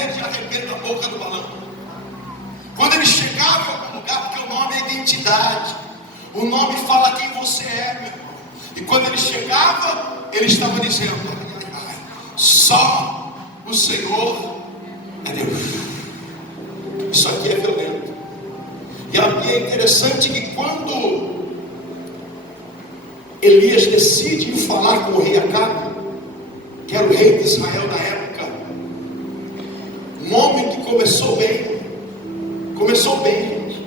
dele já arrebenta a boca do balão. Quando ele chegava em algum lugar, porque o nome é identidade, o nome fala quem você é, meu irmão. E quando ele chegava, ele estava dizendo: só o Senhor é Deus. Isso aqui é violento. E é interessante que quando Elias decide ir falar com o rei Acabe, que era o rei de Israel na época, um homem que começou bem, gente.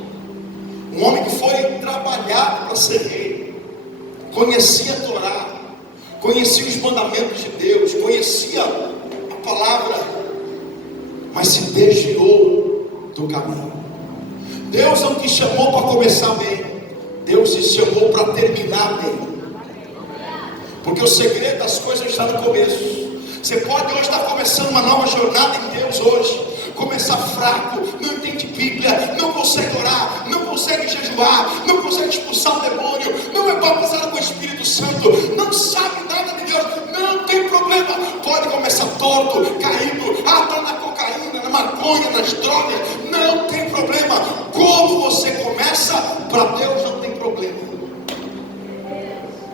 Um homem que foi trabalhado para ser rei, conhecia a Torá, conhecia os mandamentos de Deus, conhecia a palavra, mas se desviou do caminho. Deus não te chamou para começar bem, Deus te chamou para terminar bem. Porque o segredo das coisas está no começo. Você pode hoje estar começando uma nova jornada em Deus hoje, começar fraco, não entende Bíblia, não consegue orar, não consegue jejuar, não consegue expulsar o demônio, não é batizado com o Espírito Santo, não sabe nada de Deus, não tem problema. Pode começar torto, caído, está na cocaína, na maconha, nas drogas, não tem problema. Como você começa, para Deus não tem problema.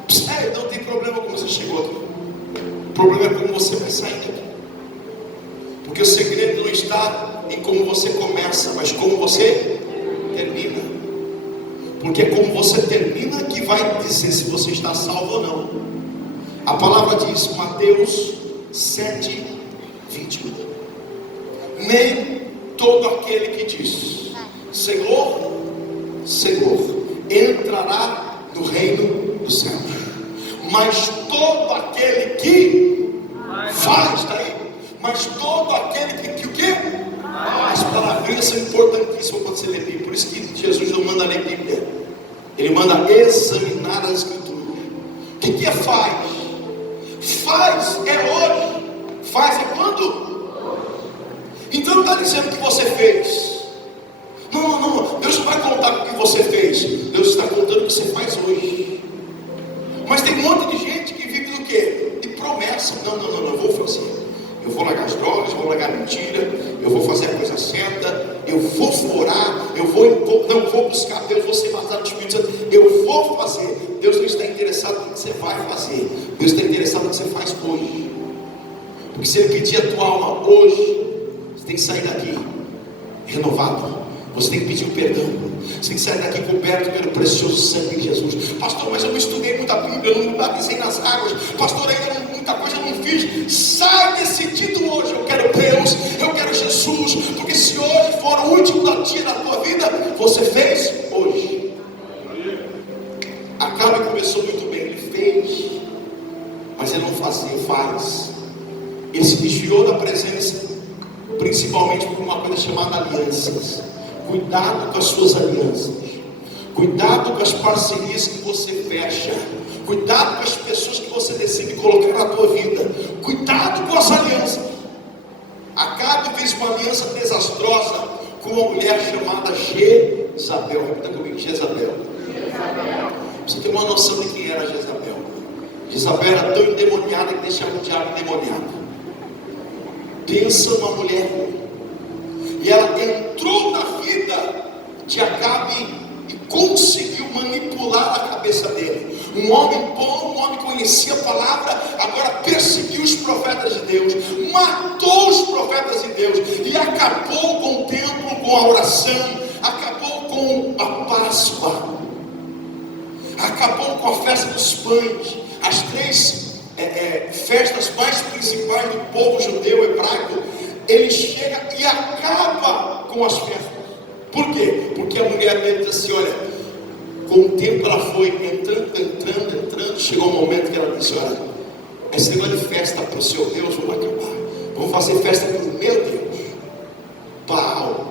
Sério, não tem problema como você chegou aqui. O problema é como você vai sair daqui. Porque o segredo não está em como você começa, mas como você termina. Porque é como você termina que vai dizer se você está salvo ou não. A palavra diz, Mateus 7:21. Nem todo aquele que diz Senhor, Senhor, entrará no reino dos céus, mas todo aquele que faz, está aí? Mas todo aquele que o quê? As palavrinhas são importantíssimas quando você lê Bíblia. Por isso que Jesus não manda ler Bíblia, Ele manda examinar as Escrituras. O que é faz? Faz é hoje. Faz é quando? Então não está dizendo que você fez. Não, Deus não vai contar com o que você fez, Deus está contando o que você faz hoje. Mas tem um monte de gente que vive do quê? De promessa. Não, eu vou fazer. Eu vou largar as drogas, eu vou largar a mentira, eu vou fazer a coisa certa, eu vou orar, eu vou buscar Deus, vou ser batizado no Espírito Santo, eu vou fazer. Deus não está interessado no que você vai fazer, Deus está interessado no que você faz hoje. Porque se Ele pedir a tua alma hoje, você tem que sair daqui renovado, você tem que pedir o perdão, você tem que sair daqui coberto pelo precioso sangue de Jesus. Pastor, mas eu não estudei muita Bíblia, eu não me batizei nas águas, pastor, ainda muita coisa eu não fiz. Sai decidido hoje, eu quero Deus, eu quero Jesus, porque se hoje for o último dia da tua vida, você fez hoje. Acabe começou muito bem, ele fez, mas ele não fazia, faz. Ele se desviou da presença, principalmente por uma coisa chamada alianças. Cuidado com as suas alianças, cuidado com as parcerias que você fecha, cuidado com as pessoas que você decide colocar na tua vida, cuidado com as alianças. Acabe fez uma aliança desastrosa com uma mulher chamada Jezabel. Repita comigo, Jezabel. Você tem uma noção de quem era Jezabel? Jezabel era tão endemoniada que deixava o diabo endemoniado. Pensa numa mulher ruim. E ela entrou na vida de Acabe e conseguiu manipular a cabeça dele. Um homem bom, um homem que conhecia a palavra, agora perseguiu os profetas de Deus, matou os profetas de Deus e acabou com o templo, com a oração, acabou com a Páscoa, acabou com a festa dos pães, as três festas mais principais do povo judeu hebraico. Ele chega e acaba com as festas. Por quê? Porque a mulher dele diz assim: olha, com o tempo ela foi entrando, chegou um momento que ela disse: olha, esse negócio de festa para o seu Deus, vamos acabar, vamos fazer festa para o meu Deus, Baal.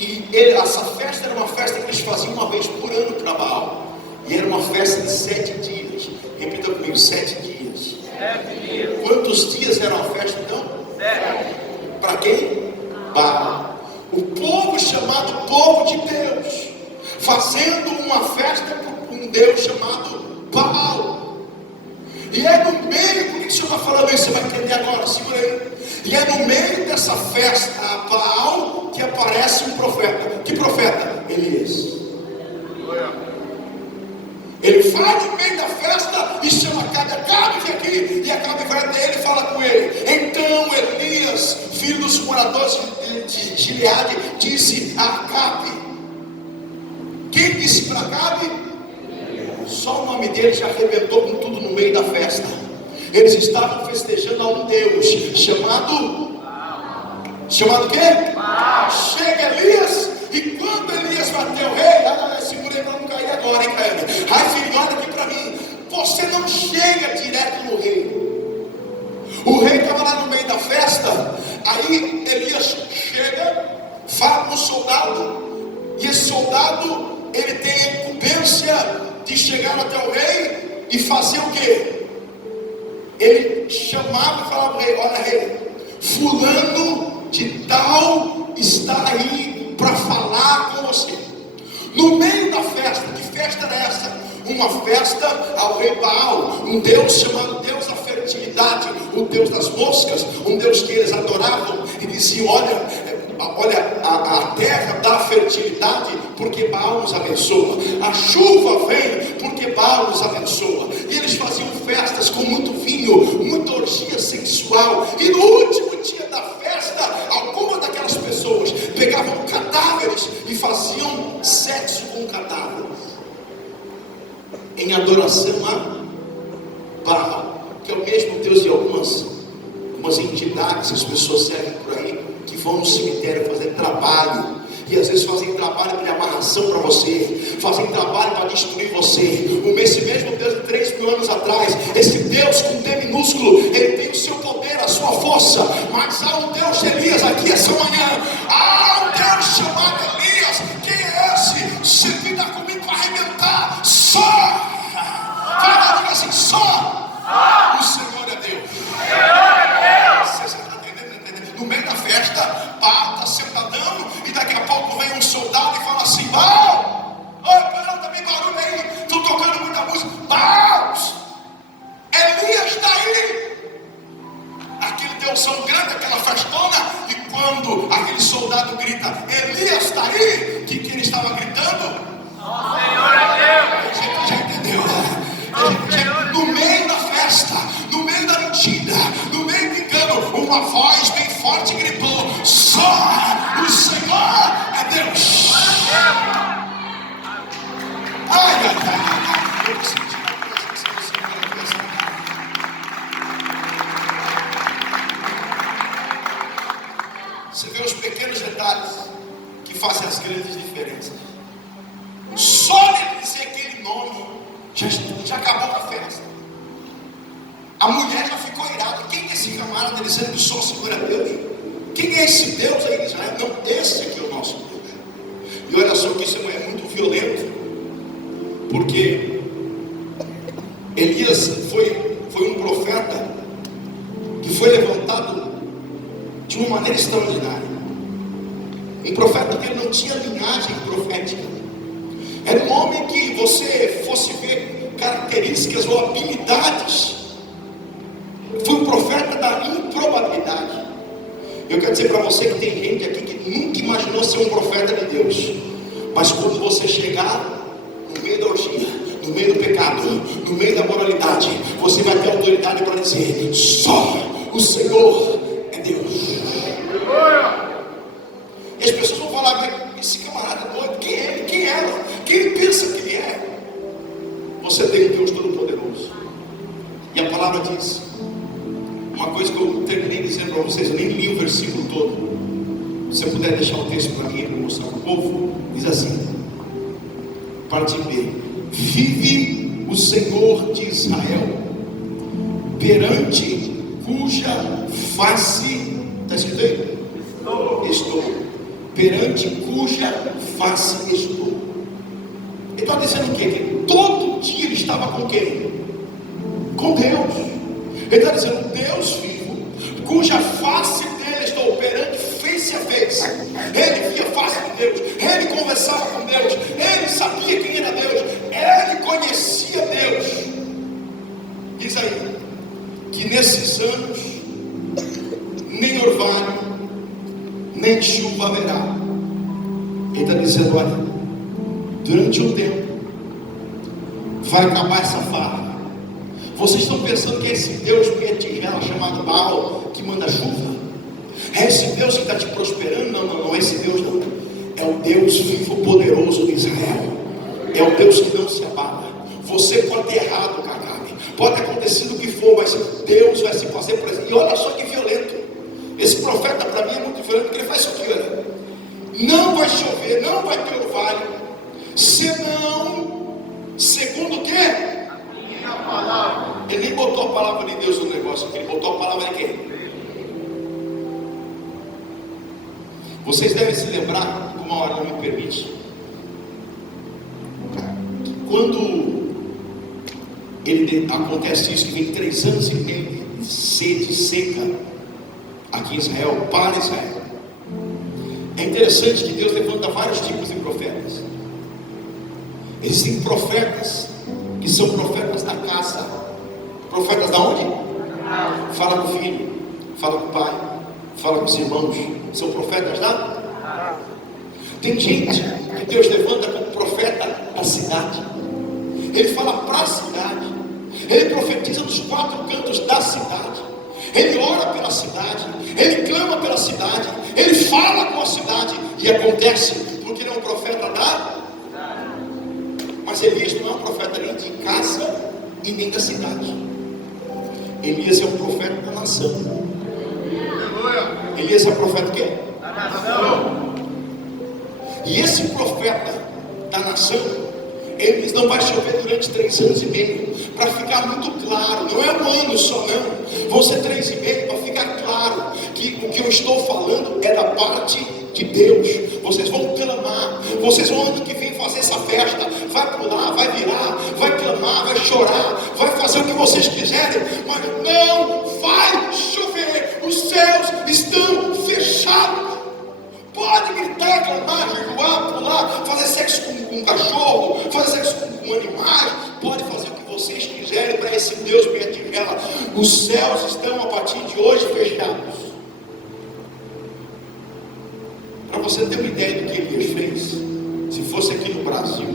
E essa festa era uma festa que eles faziam uma vez por ano para Baal, e era uma festa de 7 dias. Repita comigo, 7 dias. 7 dias. Quantos dias era a festa então? 7. Para quem? Baal. O povo chamado povo de Deus, fazendo uma festa para um Deus chamado Baal. E é no meio, por que o Senhor está falando isso? Você vai entender agora, segura aí. E é no meio dessa festa a Baal que aparece um profeta. Que profeta? Elias. Ele vai no meio da festa e chama Acabe. Acabe, vem aqui. E Acabe vai até ele e fala com ele. Então Elias, filho dos moradores de Gileade, disse a Acabe. Quem disse para Acabe? Só o nome dele já arrebentou com tudo no meio da festa. Eles estavam festejando a um Deus chamado o quê? Chega Elias, e quando Elias bateu o rei, segurei para não cair agora, hein, cara? Ai, filho, olha aqui para mim. Você não chega direto no rei. O rei estava lá no meio da festa. Aí Elias chega, fala com o soldado, e esse soldado, ele tem a incumbência de chegar até o rei e fazer o quê? Ele chamava e falava ao rei: olha, rei, fulano de tal está aí para falar com você. No meio da festa, que festa era essa? Uma festa ao rei Baal, um Deus chamado Deus da fertilidade, o Deus das moscas, um Deus que eles adoravam e diziam: olha, a terra dá fertilidade porque Baal nos abençoa, a chuva vem porque Baal nos abençoa. E eles faziam festas com muito vinho, muita orgia sensual, e no último dia da festa, algumas daquelas pessoas pegavam cadáveres e faziam sexo com cadáveres, em adoração a Baal, que é o mesmo Deus de algumas entidades que as pessoas servem por aí, que vão no cemitério fazer trabalho, e às vezes fazem trabalho de amarração para você, fazem trabalho para destruir você. Esse mesmo Deus de 3.000 anos atrás, esse Deus com D minúsculo, ele tem o seu poder, a sua força, mas há um Deus de Elias aqui essa manhã. Há um Deus chamado Elias. Quem é esse? Se vier comigo para arrebentar, só fala, diga assim: só o Senhor é Deus. Você está entendendo? No meio da festa, Baal está sentadão, e daqui a pouco vem um soldado e fala assim: Baal, não, também barulho aí, estou tocando muita música. Baal, Elias está aí. Aquele Deusão grande, aquela festona, e quando aquele soldado grita: Elias está aí, o que ele estava gritando? O Senhor é Deus. A gente já entendeu, né? No meio da festa, no meio da mentira, no meio do engano, uma voz bem forte gritou: só o Senhor é Deus. Ai, eu senti a presença do Senhor aqui essa manhã. Você vê os pequenos detalhes que fazem as grandes diferenças. Só de dizer aquele nome já acabou a festa. A mulher já ficou irada. Quem é esse camarada dizendo que só o Senhor é Deus? Quem é esse Deus aí de Israel? Não, esse aqui é o nosso Deus. E olha só que isso é muito violento, porque Elias foi um profeta que foi levantado de uma maneira extraordinária. Um profeta que não tinha linhagem profética. Era um homem que você fosse ver características ou habilidades. Foi um profeta da improbabilidade. Eu quero dizer para você que tem gente aqui que nunca imaginou ser um profeta de Deus, mas quando você chegar no meio da orgia, no meio do pecado, no meio da moralidade, você vai ter autoridade para dizer: só o Senhor é Deus. E as pessoas vão falar: mas esse camarada doido, quem é ele? Quem é ela? Quem ele pensa que ele é? Você tem um Deus Todo-Poderoso. E a palavra diz uma coisa que eu terminei dizendo para vocês, eu nem li o versículo todo. Se você puder deixar o texto para mim, para mostrar para o povo, diz assim: parte B: vive o Senhor de Israel, perante cuja face, está escrito aí? Estou. Perante cuja face estou. Ele está dizendo o quê? Que todo dia ele estava com quem? Com Deus. Ele está dizendo: Deus vivo, cuja face dele estou, perante face a face. Ele via a face de Deus, ele conversava com Deus, ele sabia quem era Deus, ele conhecia Deus. Diz aí que nesses anos nem nem chuva haverá. Ele está dizendo: olha, durante um tempo vai acabar essa farra. Vocês estão pensando que é esse Deus metigela chamado Baal que manda chuva? É esse Deus que está te prosperando? Não é esse Deus não. É o Deus vivo, poderoso de Israel. É o Deus que não se abala. Você pode ter errado, Cacabe, pode ter acontecido o que for, mas Deus vai se fazer presente. E olha só que violento. Esse profeta para mim é muito violento, porque ele faz isso aqui, olha. Não vai chover, não vai ter orvalho, senão, segundo o quê? Minha palavra. Ele nem botou a palavra de Deus no negócio aqui, ele botou a palavra de quem? Vocês devem se lembrar, uma hora não me permite, quando acontece isso, que vem 3 anos e meio de sede seca aqui em Israel, para Israel. É interessante que Deus levanta vários tipos de profetas. Existem profetas que são profetas da casa. Profetas da onde? Fala com o filho, fala com o pai, fala com os irmãos. São profetas da? Tem gente que Deus levanta como profeta da cidade. Ele fala para a cidade. Ele profetiza dos 4 cantos da cidade. Ele ora pela cidade. Ele clama pela cidade. Ele fala com a cidade. E acontece, porque ele é um profeta da? Mas Elias não é um profeta nem de casa e nem da cidade. Elias é um profeta da nação. Elias é profeta o quê? Da nação. E esse profeta da nação, ele diz: não vai chover durante 3 anos e meio. Para ficar muito claro, não é 1 ano só não, vão ser 3 e meio, para ficar claro que o que eu estou falando é da parte de Deus. Vocês vão clamar, vocês vão ano que vem fazer essa festa, vai pular, vai virar, vai clamar, vai chorar, vai fazer o que vocês quiserem, mas não vai chover. Os céus estão fechados. Pode gritar, clamar, jejuar, pular, fazer sexo com um cachorro, fazer sexo com animais, pode fazer o que vocês quiserem para esse Deus metigela. Os céus estão a partir de hoje fechados. Para você ter uma ideia do que Elias fez, se fosse aqui no Brasil,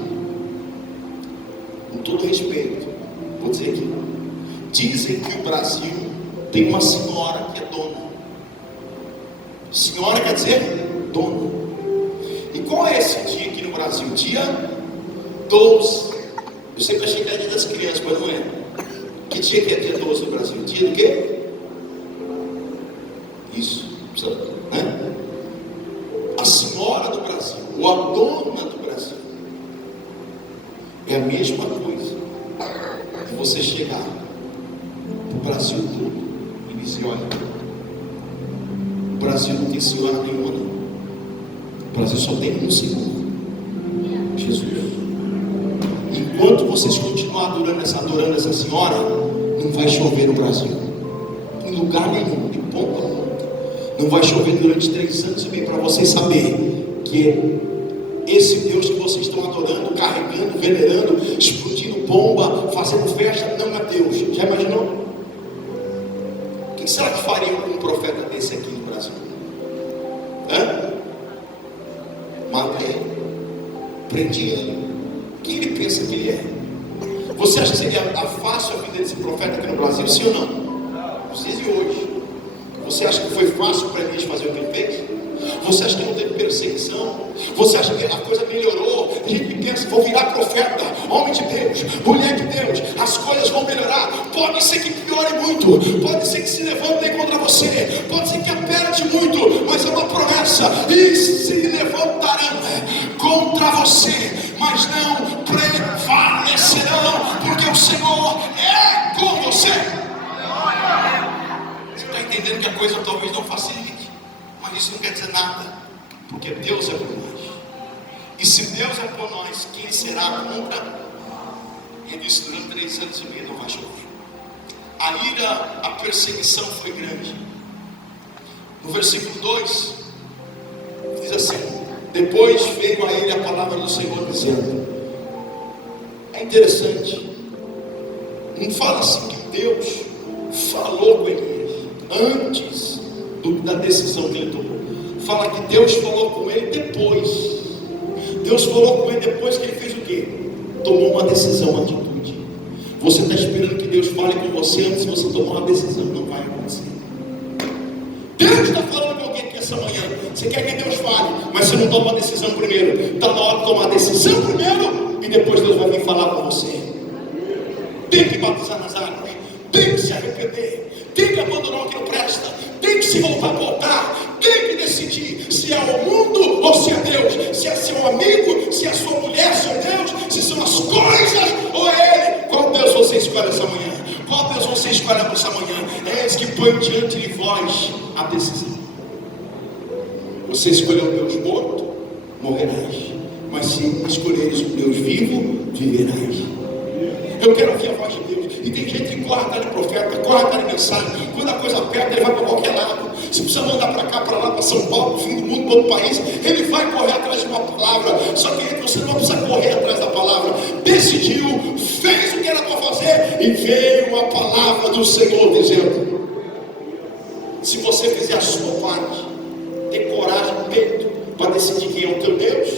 com todo respeito, vou dizer aqui, dizem que o Brasil tem uma senhora que é dona. Senhora quer dizer dona. E qual é esse dia aqui no Brasil? Dia 12. Eu sempre achei que era dia das crianças, mas não é. Que dia que é dia 12 no Brasil? Dia do quê? Isso, né? A senhora do Brasil, ou a dona do Brasil, é a mesma coisa que você chegar para o Brasil todo e dizer: olha, o Brasil não tem senhora nenhuma não. O Brasil só tem um Senhor, Jesus. Enquanto vocês continuarem adorando essa senhora, não vai chover no Brasil, em lugar nenhum, de ponta a ponta. Não vai chover durante 3 anos e meio, para vocês saberem que esse Deus que vocês estão adorando, carregando, venerando, explodindo bomba, fazendo festa, não é Deus. Já imaginou? O que será que faria um profeta desse aqui no Brasil? Mata ele, prende ele. Quem ele pensa que ele é? Você acha que seria fácil a vida desse profeta aqui no Brasil? Sim ou não? Precisa de hoje. Você acha que foi fácil para Elias fazer o que ele fez? Você acha que não teve perseguição? Você acha que a coisa melhorou? A gente pensa: vou virar profeta, homem de Deus, mulher de Deus, as coisas vão melhorar. Pode ser que piore muito, pode ser que se levantem contra você, pode ser que aperte muito, mas é uma promessa: e se levantarão contra você, mas não prevalecerão, porque o Senhor é com você. Você está entendendo que a coisa talvez não facilite, mas isso não quer dizer nada, porque Deus é por nós. E se Deus é por nós, quem será contra? Ele disse: durante 3 anos e meio não vai chover. A ira, a perseguição foi grande. No versículo 2 diz assim: depois veio a ele a palavra do Senhor dizendo. É interessante, não fala assim que Deus falou com Elias antes da decisão que ele tomou. fala que Deus falou com ele depois. Deus falou com ele depois que ele fez o quê? Tomou uma decisão, uma atitude. Você está esperando que Deus fale com você antes de você tomar uma decisão. Não vai acontecer. Deus está falando com alguém aqui essa manhã. Você quer que Deus fale, mas você não toma uma decisão primeiro. Está na hora de tomar a decisão primeiro, e depois Deus vai vir falar com você. Tem que batizar nas águas, tem que se arrepender, tem que abandonar o que não presta, tem que se voltar para o altar, tem que decidir se é o mundo ou se é Deus, se é seu amigo, se é sua mulher, seu Deus, se são as coisas ou é Ele. Qual Deus você escolhe essa manhã? Qual Deus você escolhe essa manhã? É esse que põe diante de vós a decisão. Você escolheu o Deus morto, morrerás, mas se escolheres o Deus vivo, viverás. Eu quero ouvir a voz de Deus. E tem gente que corre atrás de profeta, corre atrás de mensagem. Quando a coisa aperta, ele vai para qualquer lado. Se precisa mandar para cá, para lá, para São Paulo, para o fim do mundo, para outro país, ele vai correr atrás de uma palavra. Só que você não precisa correr atrás da palavra. Decidiu, fez o que era para fazer, e veio a palavra do Senhor dizendo: se você fizer a sua parte, ter coragem no peito para decidir quem é o teu Deus,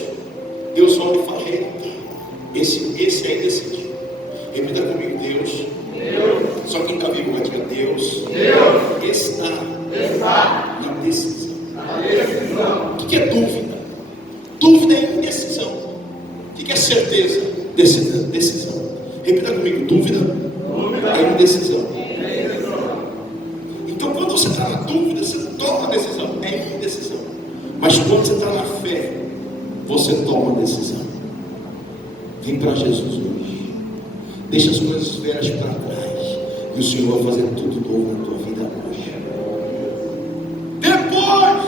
Deus vai lhe fazer. Esse aí decidiu. Repita comigo: Deus. Só quem está vivo vai dizer: Deus está na decisão. O que é dúvida? Dúvida é indecisão. O que é certeza? Decisão. Repita comigo: dúvida é indecisão. Então quando você está na dúvida, você toma a decisão, é indecisão. Mas quando você está na fé, você toma a decisão. Vem para Jesus hoje. Deixa as coisas velhas para trás, e o Senhor vai fazer tudo novo na tua vida hoje. Depois,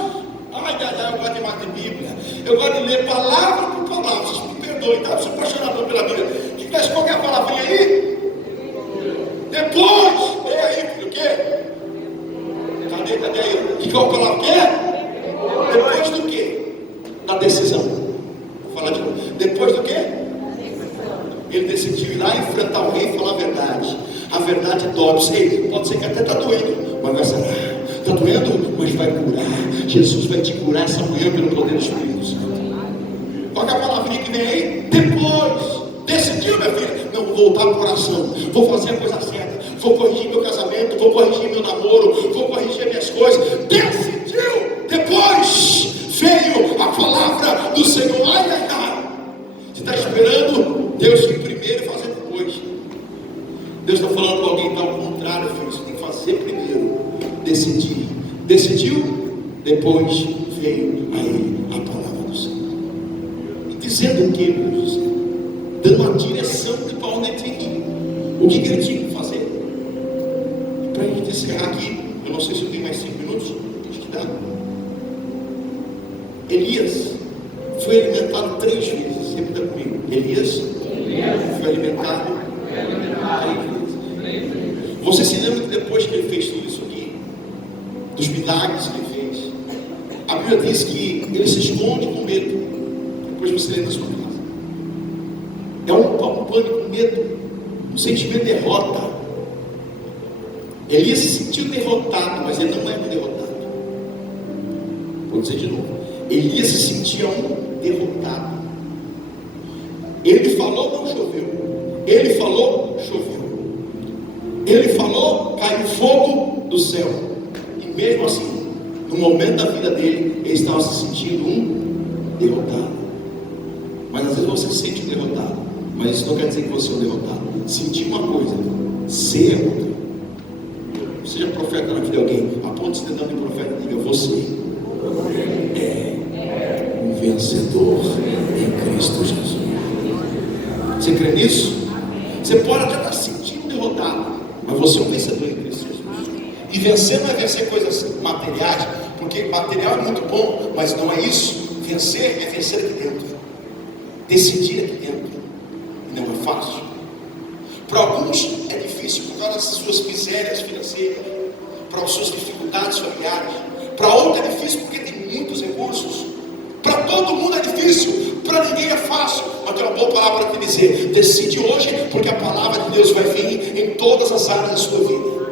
eu gosto de mais de Bíblia, eu gosto de ler palavra por palavra. Vocês me perdoem, tá? Eu sou apaixonado pela Bíblia. Que faz qualquer palavrinha aí? Depois, vem aí, filho, o quê? Cadê aí? Que qual palavra que é? Depois do quê? Da decisão. Vou falar de novo. Depois do quê? Ele decidiu ir lá enfrentar o rei e falar a verdade. A verdade dói. Sei, pode ser que até está doendo, mas vai sarar. Está doendo, mas vai curar. Jesus vai te curar essa manhã pelo poder do Espírito Santo. Qual é a palavrinha que vem aí? Depois. Decidiu, minha filha? Não, vou voltar para a oração. Vou fazer a coisa certa. Vou corrigir meu casamento. Vou corrigir meu namoro. Vou corrigir minhas coisas. Decidiu. Depois veio a palavra do Senhor. Ai, ai, ai. Você está esperando Deus vir primeiro e fazer depois. Deus está falando com alguém que está ao contrário, filho. Você tem que fazer primeiro. Decidir. Decidiu, depois veio a ele a palavra do Senhor. E dizendo o que, meu Deus? Dando uma direção de para onde ele tinha que ir. O que ele tinha que fazer. E para a gente encerrar aqui, eu não sei se eu tenho mais 5 minutos. Acho que dá. Elias foi alimentado 3 vezes. Repita comigo. Elias foi alimentado 3 vezes. Você se lembra que depois que ele fez tudo isso aqui, dos milagres que ele fez, a Bíblia diz que ele se esconde com medo. Depois você lê na sua casa. É um pânico, medo, um sentimento de derrota. Elias se sentiu derrotado, mas ele não era um derrotado. Vou dizer de novo. Elias se sentia um derrotado. Ele falou, não choveu. Ele falou, choveu. Ele falou, caiu fogo do céu. E mesmo assim, no momento da vida dele, ele estava se sentindo um derrotado. Mas às vezes você se sente um derrotado, mas isso não quer dizer que você é um derrotado. Sentir uma coisa, ser outra. Seja profeta na vida de alguém, aponte-se tentando de profeta e diga: você é um vencedor em Cristo Jesus. Você crê nisso? Você pode até estar se sentindo derrotado, mas você é um vencedor em Cristo Jesus. E vencer não é vencer coisas materiais, porque material é muito bom, mas não é isso. Vencer é vencer aqui dentro, decidir aqui dentro. E não é fácil. Para alguns é difícil por causa das suas misérias financeiras, para as suas dificuldades familiares. Para outros é difícil porque tem muitos recursos. Para todo mundo é difícil, para ninguém é fácil. Mas tem uma boa palavra para te dizer: decide hoje, porque a palavra de Deus vai vir em todas as áreas da sua vida.